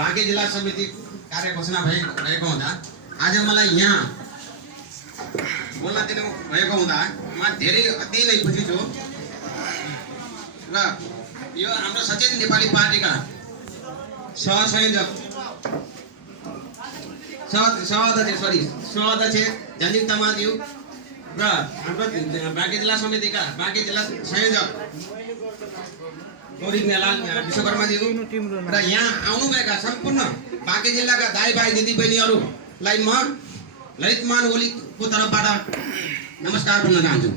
बाँके जिल्ला समिति कार्य घोषणा भएको हुँदा आज मलाई यहाँ बोल्न दिनु भएको हुँदा म धेरै अति नै खुसी छु र यो हाम्रो सचेत नेपाली पार्टीका सहअध्यक्ष जनिम तमाज्यू र हाम्रो बाँके जिल्ला समितिका बाँके जिल्ला संयोजक गौरी नेलाल विश्वकर्माज्यू र यहाँ आउनुभएका सम्पूर्ण बाँके जिल्लाका दाइ भाइ दिदी बहिनीहरूलाई म ललितमान ओलीको तर्फबाट नमस्कार भन्न चाहन्छु।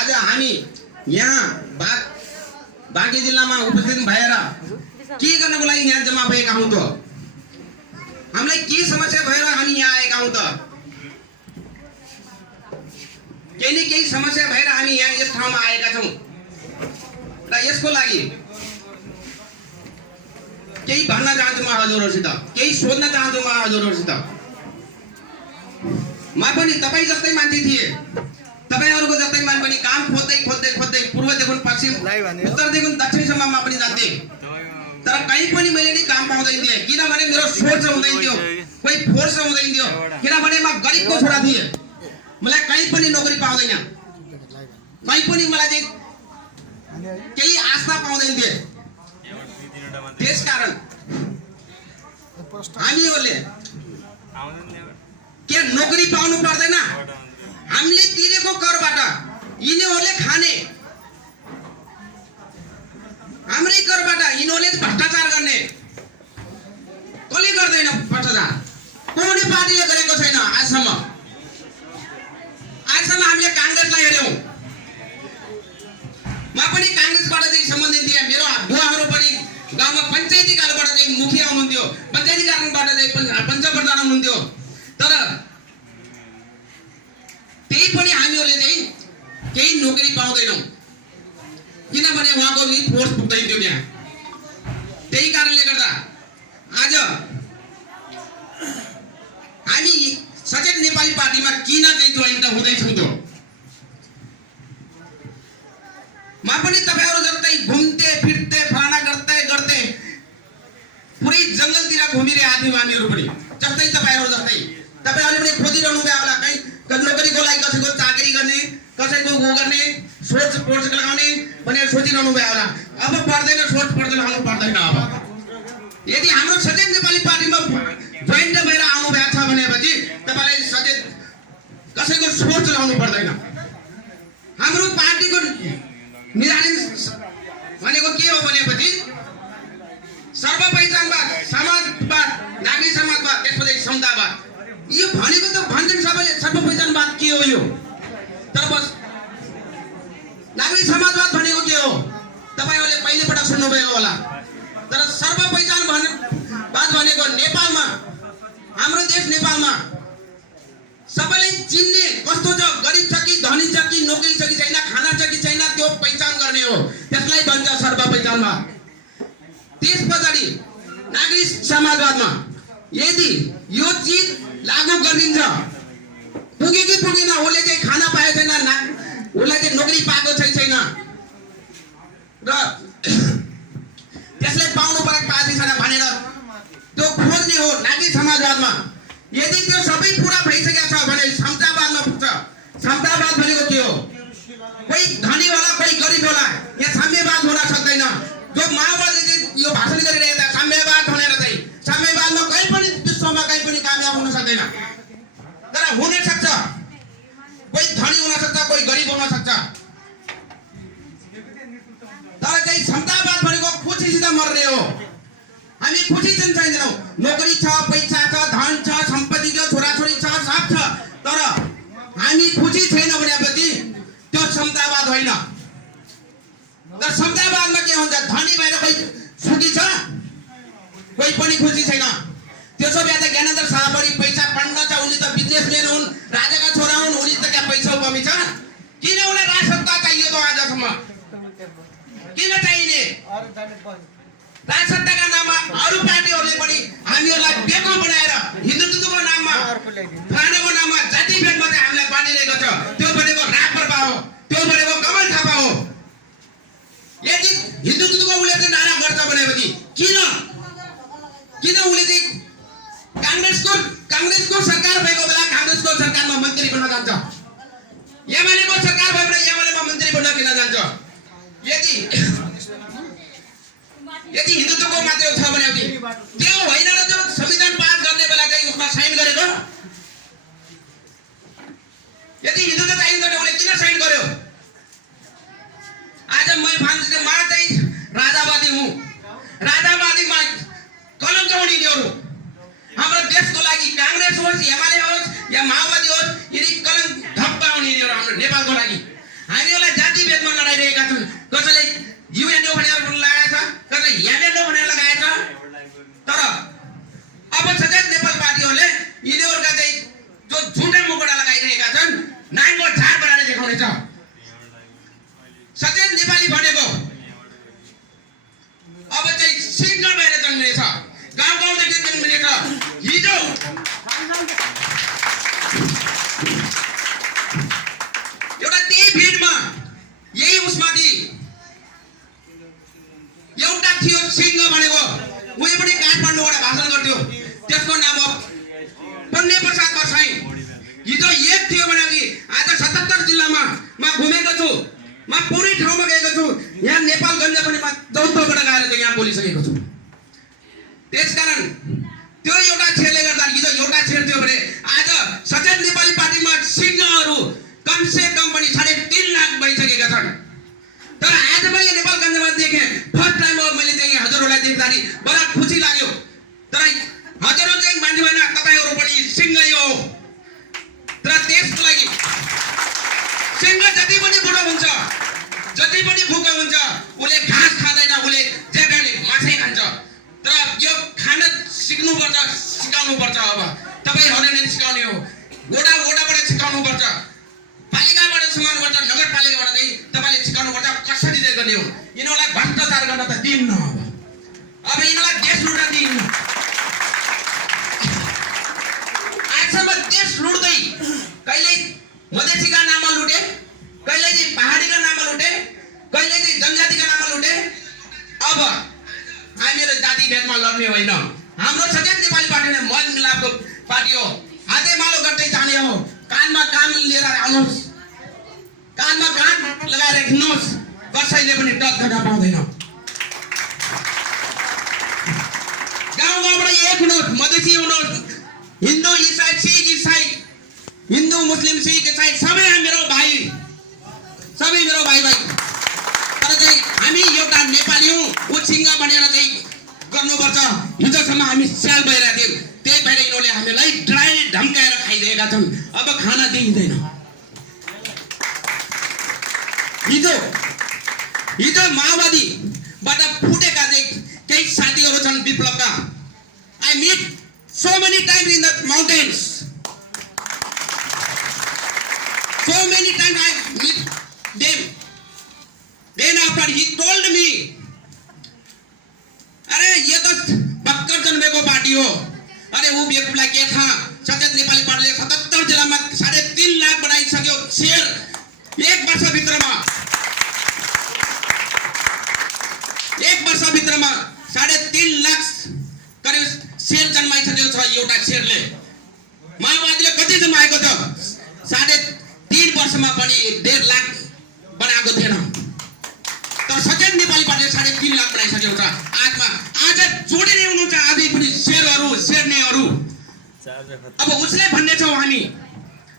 आज हामी यहाँ बाँके जिल्लामा उपस्थित भएर के गर्नको लागि यहाँ जम्मा भएका हौं त? हामीलाई के समस्या भएर हामी यहाँ आएका हौं त? केही न केही समस्या भएर हामी यहाँ यस ठाउँमा आएका छौं र यसको लागि केही भन्न चाहन्छु म हजुरहरुसित, केही सोध्न चाहन्छु म हजुरहरुसित। म पनि तपाई जस्तै मान्छे थिए, तपाईहरुको जस्तै मान पनि काम खोज्दै खोज्दै खोज्दै पूर्वदेखि पश्चिम उत्तरदेखि दक्षिणसम्म म पनि जान्थे, तर कहीं पनि मैले नि काम पाउँदैन थिए किनभने मेरो सोच हुँदैन थियो, कोही फोर्स हुँदैन थियो, किनभने म गरिबको छोरा थिए, मलाई कहीं पनि नोकरी पाउँदैन, कहीं पनि मलाई चाहिँ केही आशा पाउँदैन थिए। त्यसकारण हामीहरूले के नोकरी पाउनु पर्दैन, हामीले तिरेको करबाट यिनीहरूले खाने, हाम्रै करबाट यिनीहरूले भ्रष्टाचार गर्ने, कसले गर्दैन भ्रष्टाचार? कुनै पार्टीले गरेको छैन आजसम्म। हामीले कांग्रेसलाई हेर्यौं, म पनि कांग्रेसबाट चाहिँ सम्बन्धित थिए, मेरो बुवाहरू पनि गाउँमा पञ्चायती कालबाट चाहिँ मुखिया हुनुहुन्थ्यो, पञ्चायती कालबाट चाहिँ पञ्चप्रधान हुनुहुन्थ्यो, तर त्यही पनि हामीहरूले चाहिँ केही नोकरी पाउँदैनौं किनभने उहाँको फोर्स पुग्दैन थियो त्यहाँ। त्यही कारणले गर्दा आज हामी सचेत नेपाली पार्टीमा किन चाहिँ जोइन हुँदैछौं त? म पनि तपाईहरु जस्तै घुम्थे फिर्थे फलाना गर्दै गर्दै पुरै जंगलतिर घुमिरहेका थियौं हामीहरु पनि, जस्तै तपाईहरु जस्तै तपाईहरुले पनि खोजिरहनु भयो होला, कहीं नोकरीको लागि कसैको चाकरी गर्ने, कसैको गर्ने सोच लगाउने भनेर सोचिरहनु भयो होला। अब पर्दैन, सोच लगाउनु पर्दैन। अब यदि हाम्रो सचेत नेपाली पार्टीमा जोइन भएर आउनु भएको छ भनेपछि तपाईलाई सचेत कसैको सोच लगाउनु पर्दैन। हाम्रो पार्टीको निधारण भनेको के हो भनेपछि सर्वपहिचानवाद, समाजवाद, नागरिक समाजवाद, त्यसपछि समुदायवाद। यो भनेको त भन्छन् सबैले सर्वपहिचानवाद के हो यो, तर बस नागरिक समाजवाद भनेको के हो तपाईहरुले पहिले पटक सुन्नुभएको होला। तर सर्वपहिचानवाद भनेको नेपालमा, हाम्रो देश नेपालमा सबैले चिन्ने कस्तो छ, गरिब छ कि धनी छ कि नोकरी छ कि छैन, खाना छ कि छैन, त्यो पहिचान गर्ने हो, त्यसलाई भन्छ सर्वपहिचानवाद। त्यसपछि नागरिक समाजवादमा यदि यो चीज लागू गरिन्छ, पुगे कि पुगेन, उसले चाहिँ खाना पाएको छैन, उसलाई चाहिँ नोकरी पाएको छैन र त्यसले पाउनु परेको पाएको छैन भनेर त्यो खोज्ने हो नागरिक समाजवादमा। यदि त्यो सबै पूरा भइसकेको छ भने समतावादमा पुग्छ। समतावाद भनेको के हो? कोही धनी होला, कोही गरिब होला, यहाँ साम्यवाद हुन सक्दैन। जो माओवादीले यो भाषण गरिरहेको छ साम्यवाद भनेर, चाहिँ साम्यवादमा कहीँ पनि विश्वमा कहीँ पनि कामयाब हुन सक्दैन। तर हुन सक्छ, कोही धनी हुन सक्छ, कोही गरिब हुन सक्छ, तर चाहिँ समतावाद भनेको खुसीसित मर्ने हो। हामी खुसी चाहिँ छैनौं, नोकरी छ, पैसा छ, धन छ, सम्पत्ति छ, छोराछोरी छ, सब छ, तर हामी खुसी छैनौं भनेपछि त्यो समतावाद होइन। तर समतावादमा के हुन्छ? धनी भएर कोही सुखी छ, कोही पनि खुसी छैन। त्यसो भए त ज्ञानेन्द्र शाह बढी पैसा पण्ड छ, उनी त बिजनेसम्यान हुन्, राजाका छोरा हुन्, उनी त क्या पैसाको कमी छ? किन उनलाई राजसत्ता चाहियो त आजसम्म? किन चाहिने? राजसत्ताका नाममा अरू पार्टीहरूले पनि हामीहरूलाई बेको बनाएर हिन्दुत्वको नाममा, फलानाको नाममा, जाति भेदमा चाहिँ हामीलाई बाँडिरहेको छ। त्यो भनेको राप्रपा एमालेको सरकार भएर एमालेमा मन्त्री बन्न किन जान्छ? यदि हिन्दुत्वको मात्रै छ भने त्यो होइन र त्यो संविधान पास गर्ने बेला चाहिँ उसमा साइन गरेको? यदि हिन्दुत्व चाहिन्छ भने उसले किन साइन गर्यो? आज म चाहिँ राजावादी हुँ। राजावादीमा कलंक हुने यिनीहरू हाम्रो देशको लागि कांग्रेस होस्, एमाले होस् या माओवादी होस्, यिनी कलंक धप्पा हुने यिनीहरू हाम्रो नेपालको लागि। हामीहरूलाई जाति भेदमा लडाइरहेका छन्। कसैले युएनओ भनेर लगाएछ, कसैले एमएनओ भनेर लगाएछ। तर अब सचेत नेपाल पार्टीहरूले यिनीहरूका चाहिँ जो झुटा मुकुटा लगाइरहेका छन् नाङ्गो झार बनाएर देखाउनेछ। सचेत नेपाली भनेको अब चाहिँ सिंह भएर जन्मिनेछ, गाउँ गाउँदेखि जन्मिनेछ। हिजो एउटा त्यही भिडमा यही उसमाथि एउटा थियो सिंह भनेको, उही पनि काठमाडौँबाट भाषण गर्थ्यो। त्यसको नाम हो पन्ने प्रसाद बसाई। हिजो एक थियो भने आज 77 जिल्लामा म घुमेको छु, म पुरै ठाउँमा गएको छु। यहाँ नेपालगञ्ज पनि म 14 पटक गएर चाहिँ यहाँ बोलिसकेको छु। त्यसकारण त्यो एउटा छेडले गर्दा हिजो एउटा छेड थियो भने आज सचेत नेपाली पार्टीमा सिंहहरू कम से कम पनि 3.5 लाख भइसकेका छन्। तर आज मैले नेपालगञ्जमा देखेँ, फर्स्ट टाइम हो मैले चाहिँ हजुरहरूलाई देख्दाखेरि बडा खुसी लाग्यो। तर हजुरहरू चाहिँ मान्छे होइन, तपाईँहरू पनि सिंह हो। तर त्यसको लागि सिंह जति पनि बुढो हुन्छ, जति पनि भुको हुन्छ, उसले घाँस खाँदैन, उसले जेगाले माछै खान्छ। तर यो खान सिक्नुपर्छ, सिकाउनुपर्छ। अब तपाईँहरूले नै सिकाउने हो। वडाबाट सिकाउनुपर्छ, पालिकाबाट सिकाउनुपर्छ, नगरपालिकाबाट चाहिँ तपाईँले सिकाउनुपर्छ कसरी चाहिँ गर्ने हो। यिनीहरूलाई भ्रष्टाचार गर्न त दिन्न। अब यिनीहरूलाई देश लुट्न दिन्न। आजसम्म देश लुट्दै कहिले मधेसीका नाममा लुटे, कहिले चाहिँ पहाडीका नाममा लुटे, कहिले चाहिँ जनजातिका नाममा लुटे। अब हामीहरू जाति भेदमा लड्ने होइन। हाम्रो सचेत नेपाली पार्टी नै मन मिलापको पार्टी हो। हाते मालो गर्दै जाने हो। कानमा कान लिएर आउनुहोस्, कानमा कान लगाएर हिँड्नुहोस्। कसैले पनि टक गर्न पाउँदैन। गाउँ गाउँबाट एक हुनुहोस्, मधेसी हुनुहोस्, हिन्दू इसाई सिख इसाई, हिन्दू मुस्लिम सिख इसाई सबै मेरो भाइ, सबै मेरो भाइ। तर चाहिँ हामी एउटा नेपाली हौँ, ऊ सिंह भनेर चाहिँ गर्नुपर्छ। हिजोसम्म हामी स्याल भइरहेको थियौँ, त्यही भएर यिनीहरूले हामीलाई ड्राई धम्काएर खाइरहेका छन्। अब खाना दिइँदैन। हिजो माओवादीबाट फुटेका चाहिँ केही साथीहरू छन् विप्लवका। I meet so many times in the mountains. So many times I meet them. Then after he told me, अरे ये तो बक्कर जन्मेको पार्टी हो। अरे वो व्यक्तिलाई के था? सचेत नेपाली पार्टीले 77 जिल्लामा 3.5 लाख बनाइसक्यो शेयर। एक वर्षभित्रमा 3.5 लाख करिब शेयर जन्माइसकेको छ एउटा शेयरले। माओवादीले कति जमाएको छ? 3.5 वर्षमा पनि 1.5 लाख बनाएको थिएन। तर सचेत नेपाली पार्टीले 3.5 लाख बनाइसकेको छ। आज जोडिने हुनुहुन्छ आजै पनि शेयरहरू, शेयरनेहरू। अब उसले भन्ने छौँ हामी,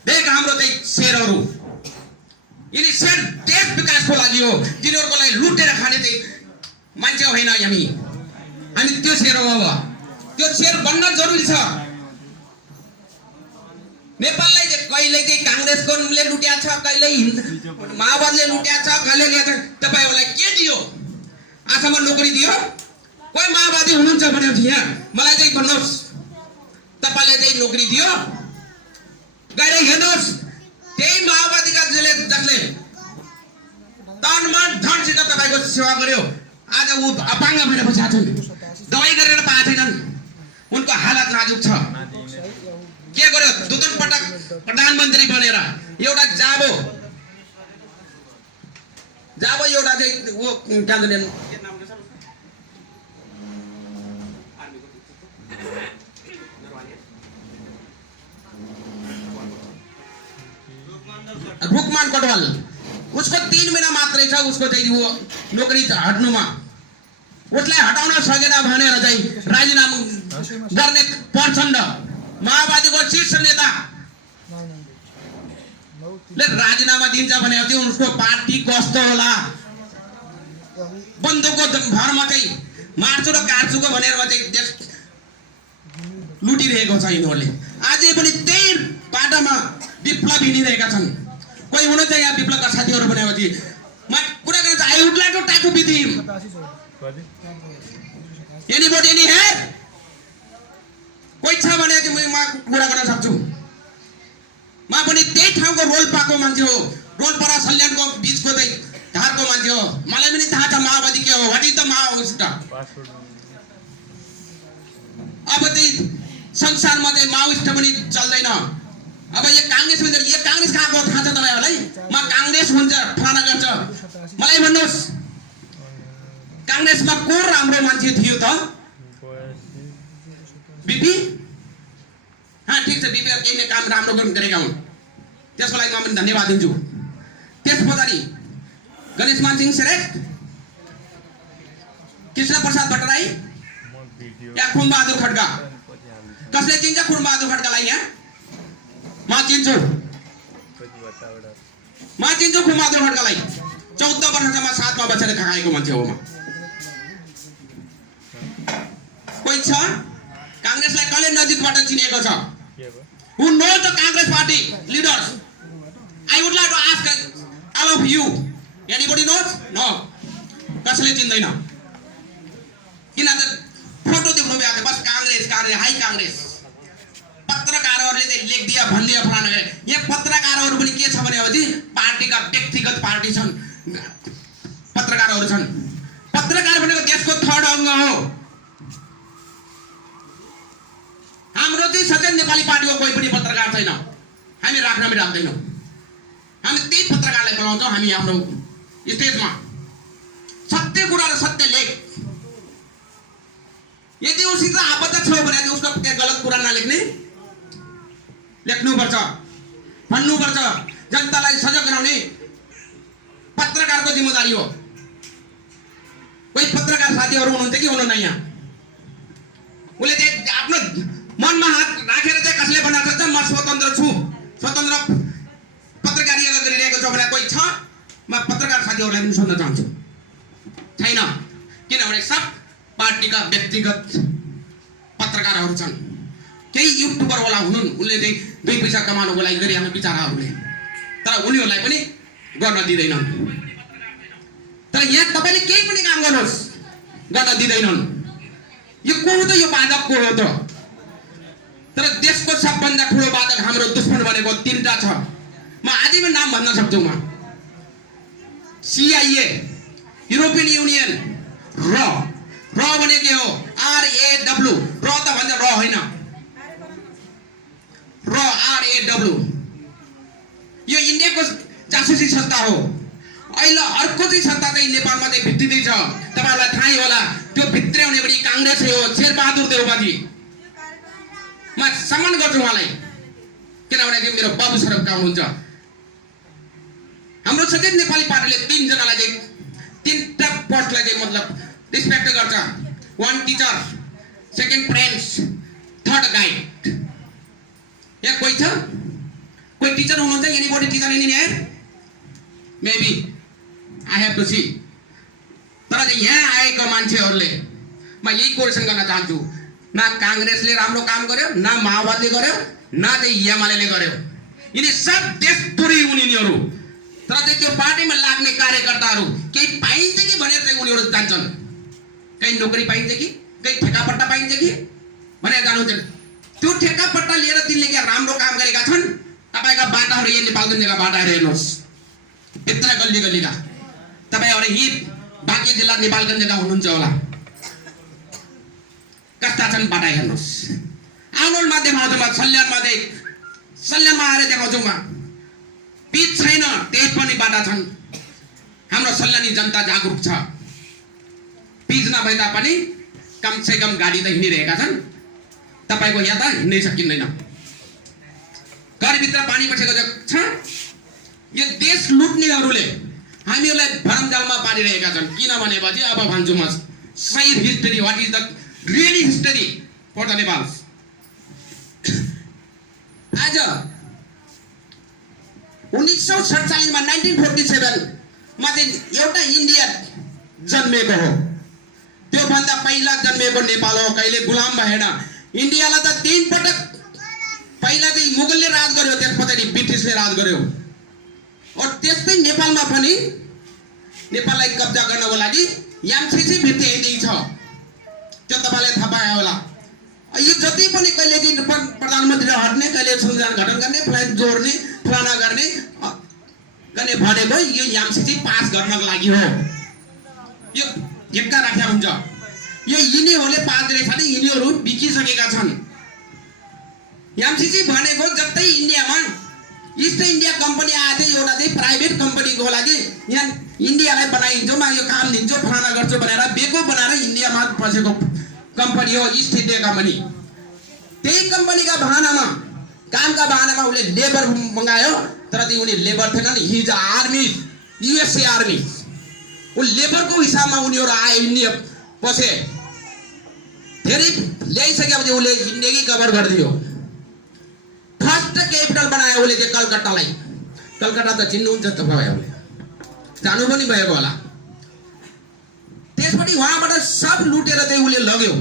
देख हाम्रो चाहिँ शेयरहरू, यिनी शेयर देश विकासको लागि हो। तिनीहरूको लागि लुटेर खाने चाहिँ मान्छे होइन हामी त्यो शेयर हो। अब त्यो शेयर बन्न जरुरी छ। नेपाललाई चाहिँ कहिले चाहिँ कांग्रेसकोले लुट्या छ, कहिले माओवादीले लुट्या छ, कहिले ल्याछ। तपाईहरुलाई के दियो? आजसम्म नोकरी दियो? कोही माओवादी हुनुहुन्छ भने यहाँ मलाई चाहिँ भन्नुहोस्, तपाईले चाहिँ नोकरी दियो? गएर हेर्नुहोस्, त्यही माओवादीका जसले तन धनसित तपाईको सेवा गर्यो, आज ऊ अपाङ्ग भएर बसेका छन्, दबाई गरेर पाएको छैनन्। उनको हालत नाजुक छ। के गर्यो? दुई पटक प्रधानमन्त्री बनेर एउटा जाबो एउटा चाहिँ वो क्या भन्छ रुकमान कटवाल उसको 3 महिना मात्रै छ उसको चाहिँ वो नोकरी हट्नुमा उसलाई हटाउन सकेन भनेर चाहिँ राजीनामा गर्ने प्रचण्ड माओवादीको शीर्ष नेता ले राजीनामा दिन्छ भनेपछि उसको पार्टी कस्तो होला बन्दुकको भरमा चाहिँ मार्छु र काट्छुको भनेर चाहिँ देश लुटिरहेको छ यिनीहरूले अझै पनि त्यही बाटामा विप्लव हिँडिरहेका छन् कोही हुनुहुन्छ यहाँ विप्लवका साथीहरू भनेपछि म कुरा गर्न I would like to talk with him anybody any है कोही छ भने चाहिँ म कुरा गर्न सक्छु म पनि त्यही ठाउँको रोल्पाको मान्छे हो रोल्पा र सल्यानको बीचको चाहिँ धारको मान्छे हो मलाई पनि थाहा छ माओवादी के हो व्हाट इज द माओवादिस्ट अब चाहिँ संसारमा चाहिँ माओवादिस्ट पनि चल्दैन अब यो कांग्रेस भन्छ यो कांग्रेस कहाँको थाहा छ तपाईहरुलाई म कांग्रेस हुन्छ फलाना गर्छ मलाई भन्नुस् कांग्रेसमा को राम्रो मान्छे थियो त बीपी हाँ ठीक छ बीपी केही काम राम्रो गरेका हुन् त्यसको लागि म पनि धन्यवाद दिन्छु त्यसपछि गणेशमान सिंह श्रेष्ठ कृष्ण प्रसाद भट्टराई या खुमबहादुर खड्का कसले चिन्छ खुमबहादुर खड्कालाई यहाँ म चिन्छु खुमबहादुर खड्कालाई 14 वर्षसम्म साथमा बसेर खाएको मान्छे हो म कोही छ कांग्रेसलाई कहिले नजिकबाट चिनेको छ who knows the Congress party leaders I would like to ask all of you anybody knows no कसले चिन्दैन किन त फोटो देख्नु भ्याएको बस कांग्रेस हाई कांग्रेस पत्रकारहरूले चाहिँ लेखदिया भन्दिया फलाना गरे यहाँ पत्रकारहरू पनि के छ भने अब पार्टीका व्यक्तिगत पार्टी छन् पत्रकारहरू छन् पत्रकार भनेको देशको थर्ड अङ्ग हो हाम्रो चाहिँ सचेत नेपाली पार्टीको कोही पनि पत्रकार छैन हामी राख्न पनि राख्दैनौँ हामी त्यही पत्रकारलाई बोलाउँछौँ हामी हाम्रो स्टेजमा सत्य कुरा र सत्य लेख यदि उसित आपत्ति छ भने उसको गलत कुरा नलेख्ने लेख्नुपर्छ भन्नुपर्छ जनतालाई सजग गराउने पत्रकारको जिम्मेवारी हो कोही पत्रकार साथीहरू हुनुहुन्छ कि हुनुहुन्न यहाँ उसले चाहिँ आफ्नो मनमा हात राखेर चाहिँ कसले भन्न सक्छ म स्वतन्त्र छु स्वतन्त्र पत्रकारिता गरिरहेको छु भने कोही छ म पत्रकार साथीहरूलाई पनि सोध्न चाहन्छु छैन किनभने सब पार्टीका व्यक्तिगत पत्रकारहरू छन् केही युट्युबर वाला हुनुन् उनले चाहिँ 2 पैसा कमाउनको लागि गरिरहेका विचाराहरूले तर उनीहरूलाई पनि गर्न दिँदैनन् तर यहाँ तपाईले केही पनि काम गर्नुहोस् गर्न दिँदैनन् यो को हो त यो बाधक को हो त तर देशको सबभन्दा ठुलो बाधक हाम्रो दुश्मन भनेको 3टा छ म आजैमा नाम भन्न सक्छु म CIA युरोपियन युनियन र भने के हो RAW र त भन्छ र होइन RAW यो इन्डियाको जासुसी संस्था हो अहिले अर्को चाहिँ संस्था चाहिँ नेपालमा चाहिँ भित्रिँदै छ तपाईहरुलाई थाहै होला त्यो भित्र्याउने पनि कांग्रेस हो शेरबहादुर देउबाजी म सम्मान गर्छु उहाँलाई किनभने कि मेरो बाबु सरका हुनुहुन्छ हाम्रो सचेत नेपाली पार्टीले 3 जनालाई चाहिँ 3टा पोस्टलाई चाहिँ मतलब रिस्पेक्ट गर्छ 1 teacher 2nd friends 3rd guide यहाँ कोही छ कोही टिचर हुनुहुन्छ anybody teacher in here maybe I have to see तर यहाँ आएको मान्छेहरूले म यही क्वेसन गर्न चाहन्छु न कांग्रेसले राम्रो काम गर्यो न माओवादीले गर्यो न चाहिँ एमाले गर्यो यिनी सब देशद्रोही हुन् यिनीहरू तर चाहिँ त्यो पार्टीमा लाग्ने कार्यकर्ताहरू केही पाइन्छ कि भनेर चाहिँ उनीहरू जान्छन् कहीं नोकरी पाइन्छ कि कहीं ठेकापट्टा पाइन्छ कि भनेर जानुहुन्छ त्यो ठेकापट्टा लिएर तिनले के राम्रो काम गरेका छन् तपाईका बाटाहरू यहाँ नेपालगञ्जका बाटाहरू हेर्नुहोस् भित्र गल्ली गल्लीका तपाईहरु यही बाँकी जिल्ला नेपालगञ्जका हुनुहुन्छ होला कस्ता छन् बाटा हेर्नुहोस् आउनुमा देखाउँछु म सल्यानमा आएर देखाउँछु म पिच छैन त्यही पनि बाटा छन् हाम्रो सल्यानी जनता जागरुक छ पिच नभए तापनि कम से कम गाडी त हिँडिरहेका छन् तपाईको यहाँ त हिँड्नै सकिँदैन घरभित्र पानी पसेको छ नेपालमा पारिरहेका छन्। किनभनेपछि अब भन्छु म सही history, what is the really history for the Nepal. आज 1947 मा 1947 मा चाहिँ एउटा इन्डिया जन्मेको हो। त्यो भन्दा पहिला जन्मेको नेपाल हो, कहिले गुलाम भएन। इन्डियालाई त 3 पटक पहिला चाहिँ मुगलले राज गर्यो, त्यसपछि ब्रिटिसले राज गर्यो। और त्यस्तै नेपालमा पनि नेपाललाई कब्जा गर्नको लागि यामछिसी भित्ति यही छ। त्यो तपाईलाई थाहा पाए होला। यो जति पनि कहिले दिन प्रधानमन्त्री हट्ने, कहिले संविधान गठन गर्ने, फ्लाइट जोड्ने, फलाना गर्ने भनेको यो यामछिसी पास गर्नको लागि हो। यो झिक्का राख्या हुन्छ। यो यिनीहरूले पास गरेका छन्, यिनीहरू बिकिसकेका छन्। यामछिसी भनेको जस्तै इन्डियामा ईस्ट इन्डिया कम्पनी आएको थियो, एउटा चाहिँ प्राइभेट कम्पनीको लागि यहाँ इन्डियालाई बनाइदिन्छौँ, यो काम दिन्छौँ, फलाना गर्छौँ भनेर बेको बनाएर इन्डियामा पसेको कम्पनी हो ईस्ट इन्डिया कम्पनी। त्यही कम्पनीका बहानामा, कामका बहानामा उसले लेबर मगायो, तर चाहिँ उनी लेबर थिएनन्, हिज आर्मी, युएसए आर्मी। ऊ लेबरको हिसाबमा उनीहरू आए, इन्डिया पसे। धेरै ल्याइसकेपछि उसले इन्डियाकै कभर गरिदियो। फर्स्ट क्यापिटल बनायो उसले चाहिँ कलकत्तालाई। कलकत्ता त चिन्नुहुन्छ तपाईँहरूले, जानु पनि भएको होला। त्यसपछि उहाँबाट सब लुटेर चाहिँ उसले लग्यो।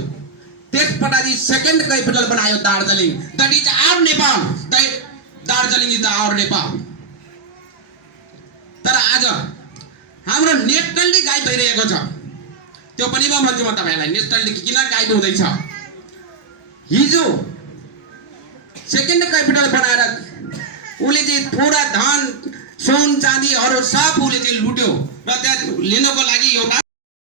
त्यसपछि सेकेन्ड क्यापिटल बनायो Darjeeling. That is our Nepal. Darjeeling is our Nepal. तर आज हाम्रो नेसनली गाइड भइरहेको छ। त्यो पनि म भन्छु म तपाईँलाई, नेसनली किन गाइड हुँदैछ। हिजो सेकेन्ड क्यापिटल बनाएर उसले चाहिँ थोडा धन, सोन चाँदी अरू सब उसले चाहिँ लुट्यो र त्यहाँ लिनको लागि एउटा